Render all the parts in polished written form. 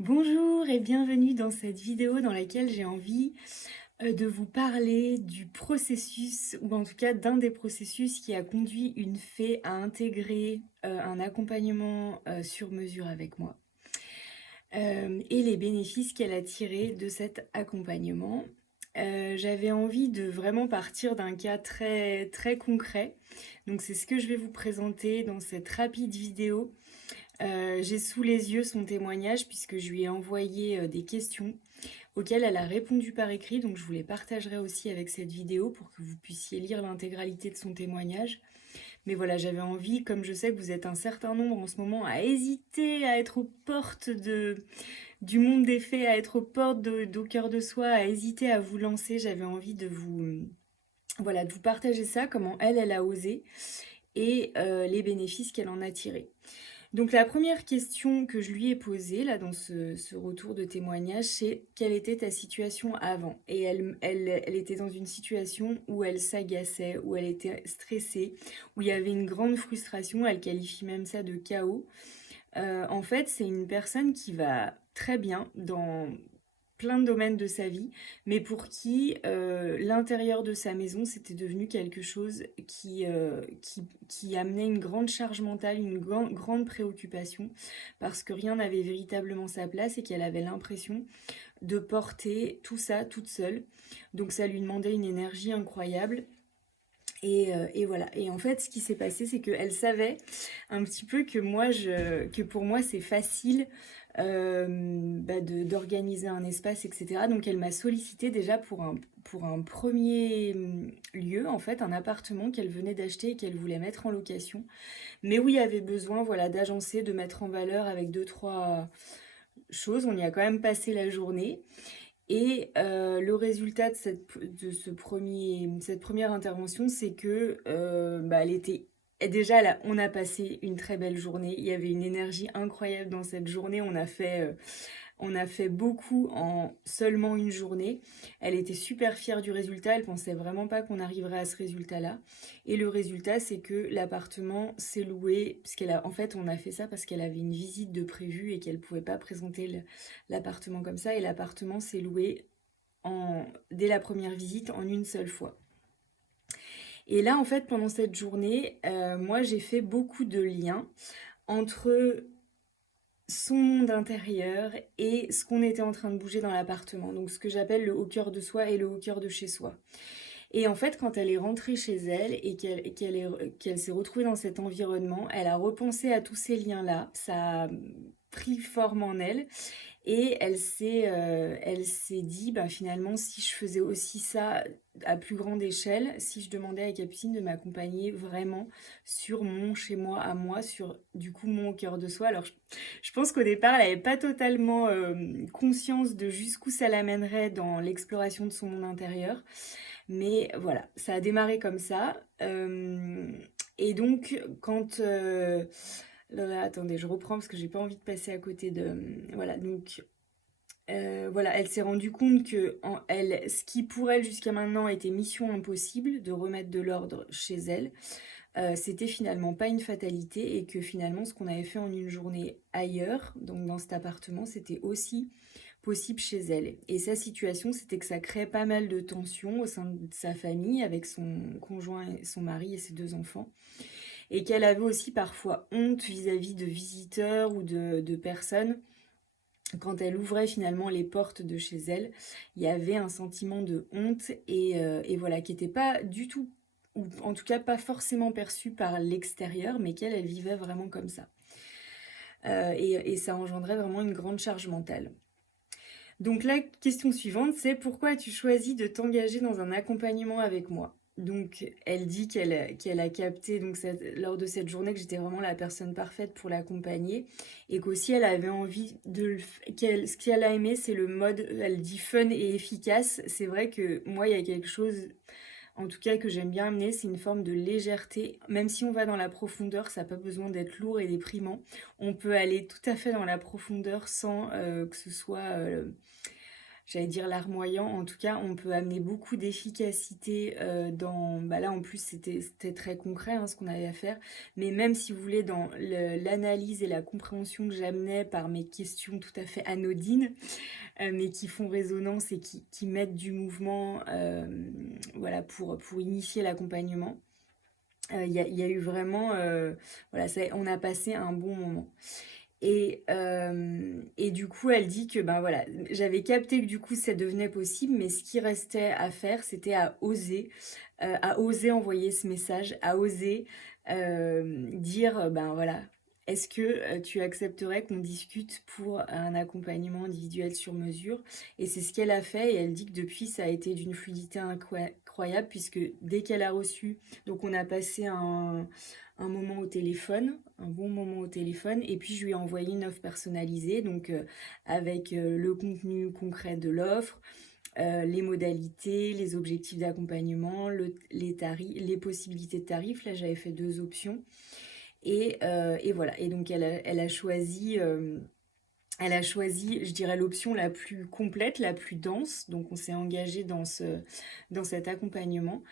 Bonjour et bienvenue dans cette vidéo dans laquelle j'ai envie de vous parler du processus, ou en tout cas d'un des processus qui a conduit une fée à intégrer un accompagnement sur mesure avec moi, et les bénéfices qu'elle a tirés de cet accompagnement. J'avais envie de vraiment partir d'un cas très, très concret, donc c'est ce que je vais vous présenter dans cette rapide vidéo. J'ai sous les yeux son témoignage puisque je lui ai envoyé des questions auxquelles elle a répondu par écrit, donc je vous les partagerai aussi avec cette vidéo pour que vous puissiez lire l'intégralité de son témoignage. Mais voilà, j'avais envie, comme je sais que vous êtes un certain nombre en ce moment à hésiter à être aux portes du monde des fées, à être aux portes d'au cœur de soi, à hésiter à vous lancer, j'avais envie de voilà, de vous partager ça, comment elle a osé, et les bénéfices qu'elle en a tirés. Donc la première question que je lui ai posée là dans ce retour de témoignage, c'est quelle était ta situation avant? Et elle était dans une situation où elle s'agaçait, où elle était stressée, où il y avait une grande frustration, elle qualifie même ça de chaos. En fait, c'est une personne qui va très bien dans plein de domaines de sa vie, mais pour qui l'intérieur de sa maison, c'était devenu quelque chose qui amenait une grande charge mentale, une grande préoccupation, parce que rien n'avait véritablement sa place et qu'elle avait l'impression de porter tout ça toute seule. Donc ça lui demandait une énergie incroyable. Et voilà. Et en fait, ce qui s'est passé, c'est qu'elle savait un petit peu que pour moi, c'est facile d'organiser un espace, etc. Donc, elle m'a sollicité déjà pour un premier lieu, en fait, un appartement qu'elle venait d'acheter et qu'elle voulait mettre en location, mais où il y avait besoin, voilà, d'agencer, de mettre en valeur avec deux, trois choses. On y a quand même passé la journée. Et le résultat cette première intervention, c'est que elle était. Et déjà, là, on a passé une très belle journée. Il y avait une énergie incroyable dans cette journée. On a fait beaucoup en seulement une journée. Elle était super fière du résultat. Elle pensait vraiment pas qu'on arriverait à ce résultat-là. Et le résultat, c'est que l'appartement s'est loué. En fait, on a fait ça parce qu'elle avait une visite de prévue et qu'elle pouvait pas présenter l'appartement comme ça. Et l'appartement s'est loué dès la première visite en une seule fois. Et là, en fait, pendant cette journée, moi, j'ai fait beaucoup de liens entre son monde intérieur et ce qu'on était en train de bouger dans l'appartement. Donc ce que j'appelle le haut cœur de soi et le haut cœur de chez soi. Et en fait, quand elle est rentrée chez elle et qu'elle s'est retrouvée dans cet environnement, elle a repensé à tous ces liens-là. Ça a pris forme en elle et elle s'est dit, bah, finalement, si je faisais aussi ça à plus grande échelle, si je demandais à Capucine de m'accompagner vraiment sur mon chez moi à moi, sur du coup mon cœur de soi. Alors je pense qu'au départ, elle n'avait pas totalement conscience de jusqu'où ça l'amènerait dans l'exploration de son monde intérieur. Mais voilà, ça a démarré comme ça. Et donc, attendez, je reprends parce que j'ai pas envie de passer à côté de... Voilà, donc... voilà, elle s'est rendue compte ce qui pour elle jusqu'à maintenant était mission impossible, de remettre de l'ordre chez elle, c'était finalement pas une fatalité et que finalement ce qu'on avait fait en une journée ailleurs, donc dans cet appartement, c'était aussi possible chez elle. Et sa situation, c'était que ça créait pas mal de tensions au sein de sa famille avec son conjoint, son mari et ses deux enfants. Et qu'elle avait aussi parfois honte vis-à-vis de visiteurs ou de personnes. Quand elle ouvrait finalement les portes de chez elle, il y avait un sentiment de honte et voilà, qui n'était pas du tout, ou en tout cas pas forcément perçu par l'extérieur, mais qu'elle, elle vivait vraiment comme ça. Et ça engendrait vraiment une grande charge mentale. Donc la question suivante, c'est pourquoi as-tu choisi de t'engager dans un accompagnement avec moi? Donc elle dit qu'elle a capté donc lors de cette journée que j'étais vraiment la personne parfaite pour l'accompagner et qu'aussi elle avait envie ce qu'elle a aimé, c'est le mode, elle dit fun et efficace. C'est vrai que moi il y a quelque chose en tout cas que j'aime bien amener, c'est une forme de légèreté. Même si on va dans la profondeur, ça n'a pas besoin d'être lourd et déprimant. On peut aller tout à fait dans la profondeur sans que ce soit j'allais dire larmoyant. En tout cas, on peut amener beaucoup d'efficacité dans... Bah là, en plus, c'était très concret ce qu'on avait à faire. Mais même si vous voulez, dans l'analyse et la compréhension que j'amenais par mes questions tout à fait anodines, mais qui font résonance et qui mettent du mouvement voilà, pour initier l'accompagnement. Y a eu vraiment... voilà, on a passé un bon moment. Et du coup, elle dit que ben voilà, j'avais capté que du coup ça devenait possible, mais ce qui restait à faire, c'était à oser envoyer ce message, à oser dire ben voilà, est-ce que tu accepterais qu'on discute pour un accompagnement individuel sur mesure? Et c'est ce qu'elle a fait, et elle dit que depuis ça a été d'une fluidité incroyable, puisque dès qu'elle a reçu, donc on a passé un moment au téléphone, un bon moment au téléphone, et puis je lui ai envoyé une offre personnalisée, donc avec le contenu concret de l'offre, les modalités, les objectifs d'accompagnement, les tarifs, les possibilités de tarifs. Là, j'avais fait 2 options, et voilà. Et donc elle a choisi, je dirais, l'option la plus complète, la plus dense. Donc on s'est engagé dans cet accompagnement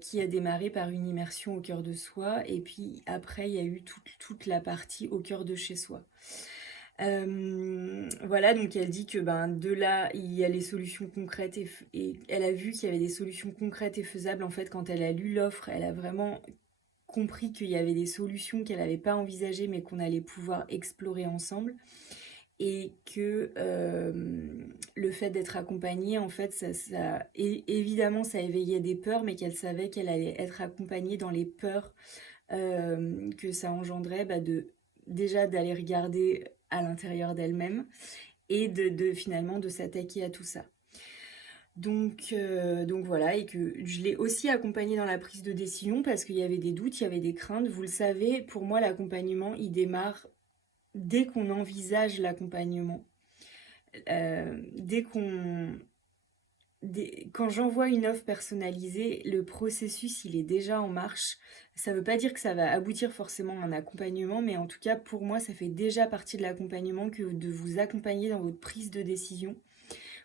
qui a démarré par une immersion au cœur de soi. Et puis après, il y a eu toute la partie au cœur de chez soi. Voilà, donc elle dit que de là, il y a les solutions concrètes, et elle a vu qu'il y avait des solutions concrètes et faisables. En fait, quand elle a lu l'offre, elle a vraiment compris qu'il y avait des solutions qu'elle n'avait pas envisagées, mais qu'on allait pouvoir explorer ensemble. Et que le fait d'être accompagnée, en fait, évidemment, ça éveillait des peurs, mais qu'elle savait qu'elle allait être accompagnée dans les peurs que ça engendrait, déjà d'aller regarder à l'intérieur d'elle-même, et finalement de s'attaquer à tout ça. Donc voilà, et que je l'ai aussi accompagnée dans la prise de décision, parce qu'il y avait des doutes, il y avait des craintes. Vous le savez, pour moi, l'accompagnement, il démarre dès qu'on envisage l'accompagnement. Quand j'envoie une offre personnalisée, le processus, il est déjà en marche. Ça ne veut pas dire que ça va aboutir forcément à un accompagnement, mais en tout cas, pour moi, ça fait déjà partie de l'accompagnement que de vous accompagner dans votre prise de décision.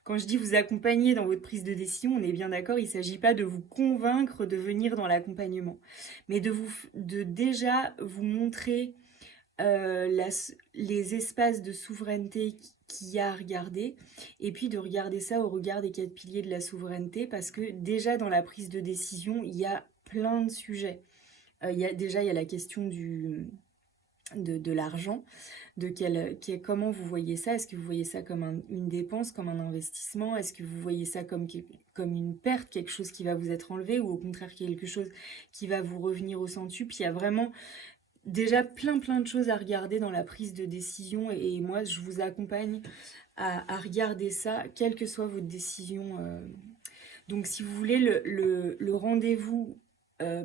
Quand je dis vous accompagner dans votre prise de décision, on est bien d'accord, il ne s'agit pas de vous convaincre de venir dans l'accompagnement, mais de déjà vous montrer les espaces de souveraineté qu'il y a à regarder, et puis de regarder ça au regard des 4 piliers de la souveraineté, parce que déjà dans la prise de décision, il y a plein de sujets. Il y a la question de l'argent, comment vous voyez ça. Est-ce que vous voyez ça comme une dépense, comme un investissement? Est-ce que vous voyez ça comme une perte, quelque chose qui va vous être enlevé, ou au contraire quelque chose qui va vous revenir au centuple? Puis il y a vraiment déjà plein de choses à regarder dans la prise de décision, et moi je vous accompagne à regarder ça, quelle que soit votre décision. Donc si vous voulez, le rendez-vous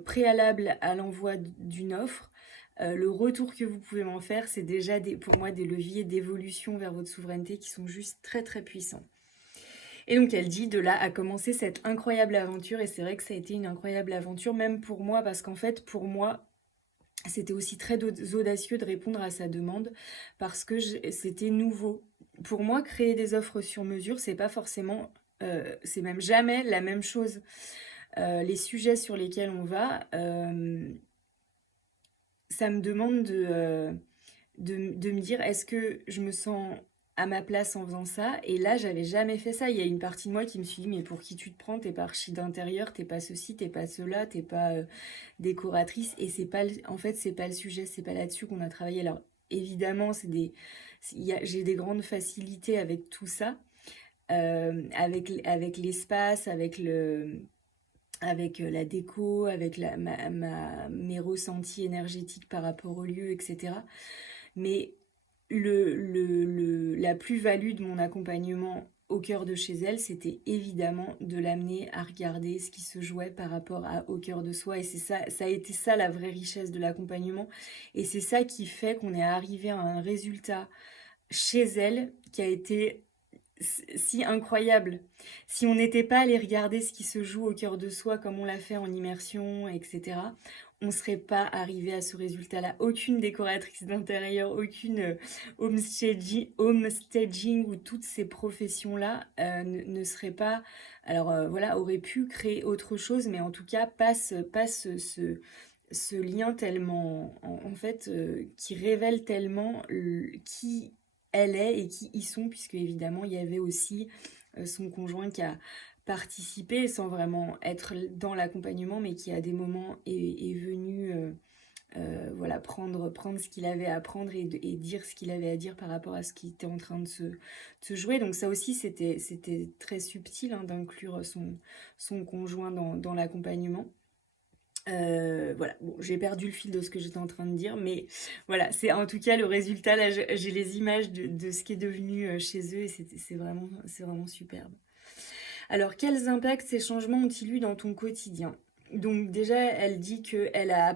préalable à l'envoi d'une offre, le retour que vous pouvez m'en faire, c'est déjà pour moi des leviers d'évolution vers votre souveraineté qui sont juste très très puissants. Et donc elle dit, de là a commencé cette incroyable aventure, et c'est vrai que ça a été une incroyable aventure, même pour moi, parce qu'en fait pour moi, c'était aussi très audacieux de répondre à sa demande, parce que c'était nouveau. Pour moi, créer des offres sur mesure, c'est pas forcément, c'est même jamais la même chose. Les sujets sur lesquels on va, ça me demande de me dire, est-ce que je me sens à ma place en faisant ça? Et là, j'avais jamais fait ça. Il y a une partie de moi qui me suis dit, mais pour qui tu te prends? T'es pas archi d'intérieur, t'es pas ceci, t'es pas cela, t'es pas décoratrice. Et c'est pas, en fait, c'est pas le sujet, c'est pas là-dessus qu'on a travaillé. Alors, évidemment, j'ai des grandes facilités avec tout ça, avec l'espace, avec la déco, avec mes ressentis énergétiques par rapport au lieu, etc. Mais la plus-value de mon accompagnement au cœur de chez elle, c'était évidemment de l'amener à regarder ce qui se jouait par rapport au cœur de soi. Et c'est ça, ça a été ça la vraie richesse de l'accompagnement. Et c'est ça qui fait qu'on est arrivé à un résultat chez elle qui a été si incroyable. Si on n'était pas allé regarder ce qui se joue au cœur de soi comme on l'a fait en immersion, etc., on ne serait pas arrivé à ce résultat-là. Aucune décoratrice d'intérieur, aucune homestaging ou toutes ces professions-là ne seraient pas, alors voilà, auraient pu créer autre chose, mais en tout cas passe ce lien tellement, en fait, qui révèle tellement qui elle est et qui y sont, puisque évidemment il y avait aussi son conjoint qui a participé sans vraiment être dans l'accompagnement, mais qui à des moments est venu voilà, prendre ce qu'il avait à prendre et dire ce qu'il avait à dire par rapport à ce qui était en train de se jouer. Donc ça aussi, c'était très subtil hein, d'inclure son conjoint dans l'accompagnement. Voilà, bon, j'ai perdu le fil de ce que j'étais en train de dire, mais voilà, c'est en tout cas le résultat. Là, j'ai les images de ce qui est devenu chez eux et c'est vraiment superbe. Alors, quels impacts ces changements ont-ils eu dans ton quotidien? Donc déjà, elle dit elle a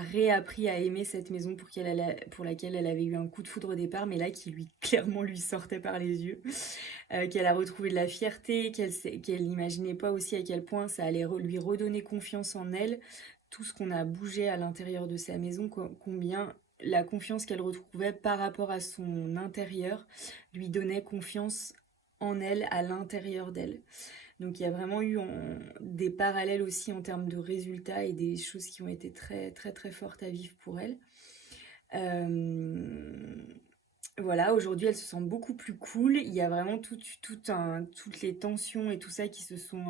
réappris à aimer cette maison pour laquelle elle avait eu un coup de foudre au départ, mais là qui lui clairement lui sortait par les yeux, qu'elle a retrouvé de la fierté, qu'elle n'imaginait pas aussi à quel point ça allait lui redonner confiance en elle, tout ce qu'on a bougé à l'intérieur de sa maison, combien la confiance qu'elle retrouvait par rapport à son intérieur lui donnait confiance en elle à l'intérieur d'elle. Donc il y a vraiment eu des parallèles aussi en termes de résultats et des choses qui ont été très très très fortes à vivre pour elle. Voilà, aujourd'hui elle se sent beaucoup plus cool. Il y a vraiment toutes les tensions et tout ça qui se sont,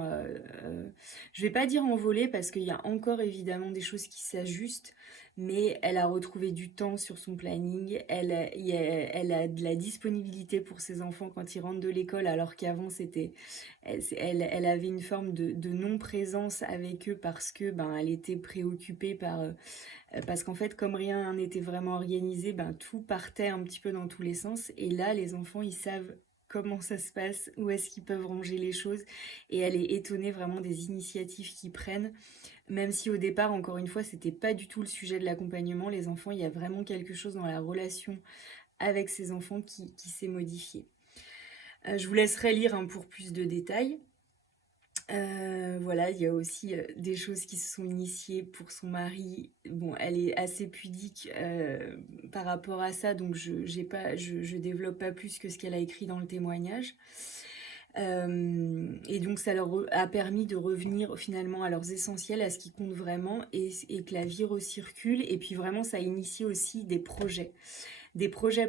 je vais pas dire envolées parce qu'il y a encore évidemment des choses qui s'ajustent, mais elle a retrouvé du temps sur son planning. Elle a de la disponibilité pour ses enfants quand ils rentrent de l'école, alors qu'avant elle avait une forme de non-présence avec eux parce que ben elle était préoccupée parce qu'en fait, comme rien n'était vraiment organisé, ben, tout partait un petit peu dans tous les sens. Et là, les enfants, ils savent comment ça se passe, où est-ce qu'ils peuvent ranger les choses. Et elle est étonnée vraiment des initiatives qu'ils prennent. Même si au départ, encore une fois, c'était pas du tout le sujet de l'accompagnement. Les enfants, il y a vraiment quelque chose dans la relation avec ces enfants qui s'est modifié. Je vous laisserai lire hein, pour plus de détails. Voilà, il y a aussi des choses qui se sont initiées pour son mari. Bon, elle est assez pudique par rapport à ça, donc je développe pas plus que ce qu'elle a écrit dans le témoignage. Et donc ça leur a permis de revenir finalement à leurs essentiels, à ce qui compte vraiment, et que la vie recircule. Et puis vraiment, ça a initié aussi des projets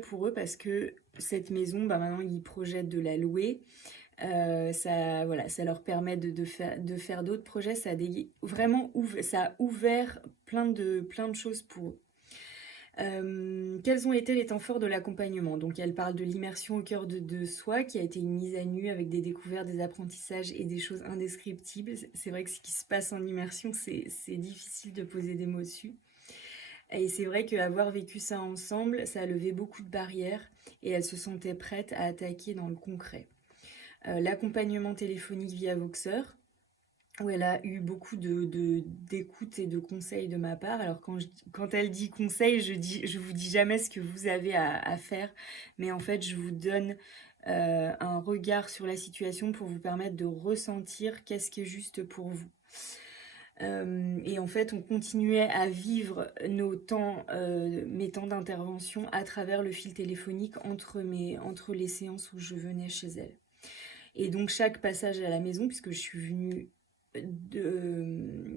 pour eux, parce que cette maison, bah, maintenant ils projettent de la louer. Ça, voilà, ça leur permet de faire d'autres projets. Ça a ouvert plein de choses pour eux. Quels ont été les temps forts de l'accompagnement? Donc elle parle de l'immersion au cœur de soi, qui a été une mise à nu avec des découvertes, des apprentissages et des choses indescriptibles. C'est vrai que ce qui se passe en immersion, c'est difficile de poser des mots dessus. Et c'est vrai qu'avoir vécu ça ensemble, ça a levé beaucoup de barrières et elle se sentait prête à attaquer dans le concret. L'accompagnement téléphonique via Voxer, où elle a eu beaucoup d'écoute et de conseils de ma part. Alors quand elle dit conseils, je vous dis jamais ce que vous avez à faire, mais en fait je vous donne un regard sur la situation pour vous permettre de ressentir qu'est-ce qui est juste pour vous. Et en fait, on continuait à vivre mes temps d'intervention à travers le fil téléphonique entre les séances où je venais chez elle. Et donc chaque passage à la maison, puisque je suis venue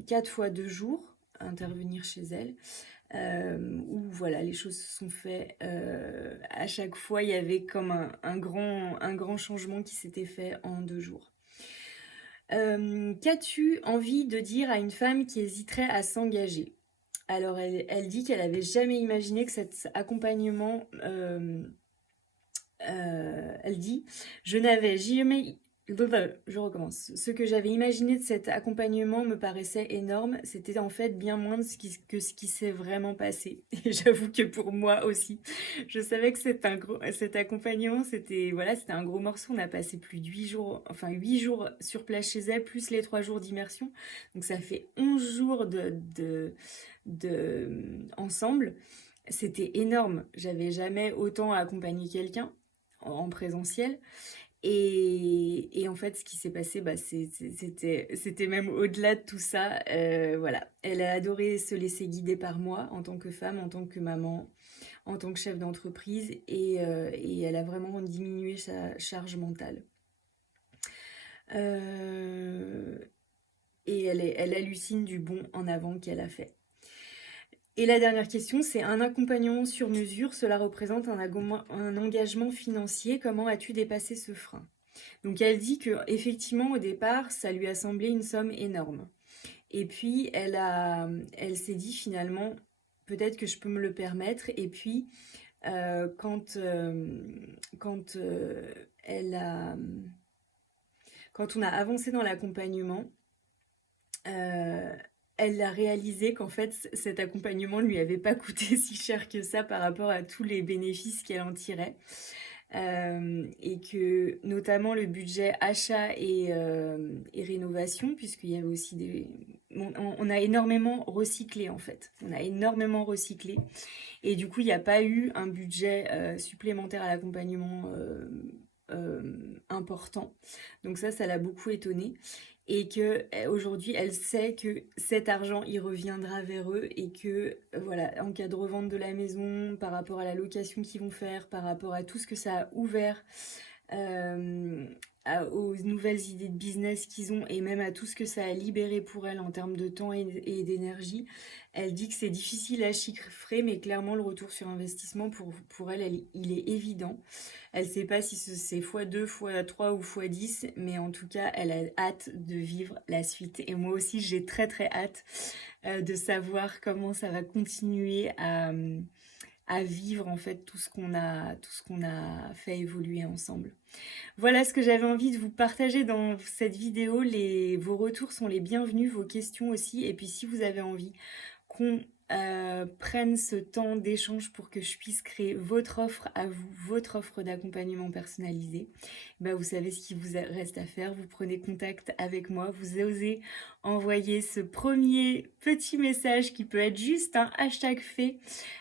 4 fois 2 jours intervenir chez elle, où voilà, les choses se sont faites. À chaque fois, il y avait comme un grand changement qui s'était fait en 2 jours. Qu'as-tu envie de dire à une femme qui hésiterait à s'engager? Alors, elle dit qu'elle n'avait jamais imaginé que cet accompagnement... elle dit, je n'avais jamais... Je recommence. Ce que j'avais imaginé de cet accompagnement me paraissait énorme. C'était en fait bien moins que ce qui s'est vraiment passé. Et j'avoue que pour moi aussi, je savais que cet accompagnement, c'était un gros morceau. On a passé plus de 8 jours, enfin 8 jours sur place chez elle, plus les 3 jours d'immersion. Donc ça fait 11 jours ensemble. C'était énorme. J'avais jamais autant accompagné quelqu'un en présentiel. Et en fait, ce qui s'est passé, bah, c'était même au-delà de tout ça. Voilà, elle a adoré se laisser guider par moi en tant que femme, en tant que maman, en tant que chef d'entreprise et elle a vraiment diminué sa charge mentale. Heu et elle hallucine du bond en avant qu'elle a fait. Et la dernière question, c'est un accompagnement sur mesure, cela représente un engagement financier. Comment as-tu dépassé ce frein? Donc elle dit que effectivement au départ, ça lui a semblé une somme énorme. Et puis elle s'est dit finalement, peut-être que je peux me le permettre. Et puis quand elle a, quand on a avancé dans l'accompagnement, euh, elle a réalisé qu'en fait cet accompagnement ne lui avait pas coûté si cher que ça par rapport à tous les bénéfices qu'elle en tirait. Et que notamment le budget achat et rénovation, puisqu'il y avait aussi on a énormément recyclé en fait. On a énormément recyclé. Et du coup, il n'y a pas eu un budget supplémentaire à l'accompagnement important. Donc ça l'a beaucoup étonnée. Et que aujourd'hui, elle sait que cet argent, il reviendra vers eux et que voilà, en cas de revente de la maison, par rapport à la location qu'ils vont faire, par rapport à tout ce que ça a ouvert, euh, aux nouvelles idées de business qu'ils ont et même à tout ce que ça a libéré pour elle en termes de temps et d'énergie. Elle dit que c'est difficile à chiffrer, mais clairement le retour sur investissement pour elle, il est évident. Elle ne sait pas si c'est x2, x3 ou x10, mais en tout cas, elle a hâte de vivre la suite. Et moi aussi, j'ai très très hâte de savoir comment ça va continuer à vivre en fait tout ce qu'on a fait évoluer ensemble. Voilà ce que j'avais envie de vous partager dans cette vidéo. Vos retours sont les bienvenus, vos questions aussi. Et puis si vous avez envie qu'on prenne ce temps d'échange pour que je puisse créer votre offre à vous, votre offre d'accompagnement personnalisé, bah vous savez ce qu'il vous reste à faire. Vous prenez contact avec moi, vous osez envoyer ce premier petit message qui peut être juste un hashtag fait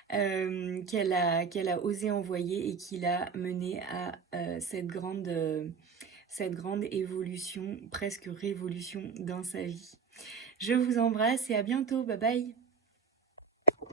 qu'elle a osé envoyer et qui l'a mené à cette grande évolution, presque révolution dans sa vie. Je vous embrasse et à bientôt, bye bye.